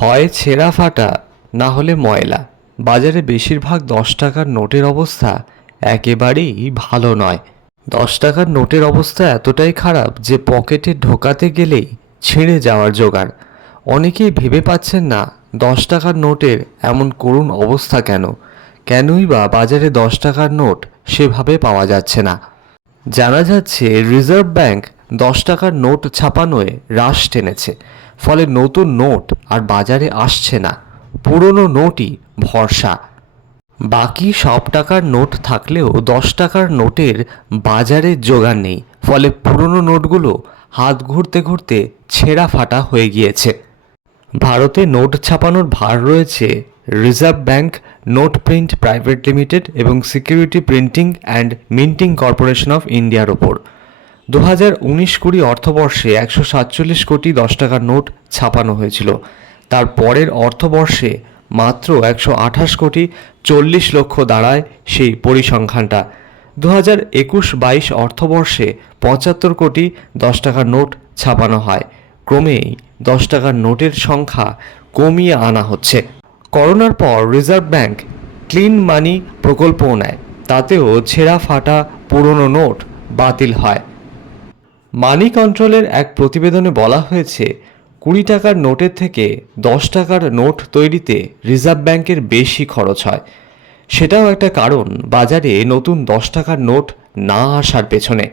হয় ছেঁড়া ফাটা, না হলে ময়লা। বাজারে বেশিরভাগ দশ টাকার নোটের অবস্থা একেবারেই ভালো নয়। দশ টাকার নোটের অবস্থা এতটাই খারাপ যে পকেটে ঢোকাতে গেলেই ছিঁড়ে যাওয়ার জোগাড়। অনেকেই ভেবে পাচ্ছেন না, দশ টাকার নোটের এমন করুণ অবস্থা কেন? কেনই বা বাজারে দশ টাকার নোট সেভাবে পাওয়া যাচ্ছে না? জানা যাচ্ছে, রিজার্ভ ব্যাংক দশ টাকার নোট ছাপানোয় হ্রাস টেনেছে। ফলে নতুন নোট আর বাজারে আসছে না। পুরনো নোটই ভরসা। বাকি সব টাকার নোট থাকলেও দশ টাকার নোটের বাজারে জোগান নেই। ফলে পুরনো নোটগুলো হাত ঘুরতে ঘুরতে ছেঁড়া ফাটা হয়ে গিয়েছে। ভারতে নোট ছাপানোর ভার রয়েছে reserve bank, note print, private limited এবং security printing and minting corporation of ইন্ডিয়ার ওপর। দু হাজার উনিশ কুড়ি অর্থবর্ষে একশো সাতচল্লিশ কোটি দশ টাকার নোট ছাপানো হয়েছিল। তার পরের অর্থবর্ষে মাত্র একশো আঠাশ কোটি চল্লিশ লক্ষ দাঁড়ায় সেই পরিসংখ্যানটা। দু হাজার একুশ বাইশ অর্থবর্ষে পঁচাত্তর কোটি দশ টাকার নোট ছাপানো হয়। ক্রমেই দশ টাকার নোটের সংখ্যা কমিয়ে আনা হচ্ছে। করোনার পর রিজার্ভ ব্যাংক ক্লিন মানি প্রকল্পও নেয়। তাতেও ছেঁড়া ফাটা পুরনো নোট বাতিল হয়। মানি কন্ট্রোলের এক প্রতিবেদনে বলা হয়েছে, কুড়ি টাকার নোটের থেকে দশ টাকার নোট তৈরিতে রিজার্ভ ব্যাংকের বেশি খরচ হয়। সেটাও একটা কারণ, বাজারে নতুন দশ টাকার নোট না আসার পেছনে।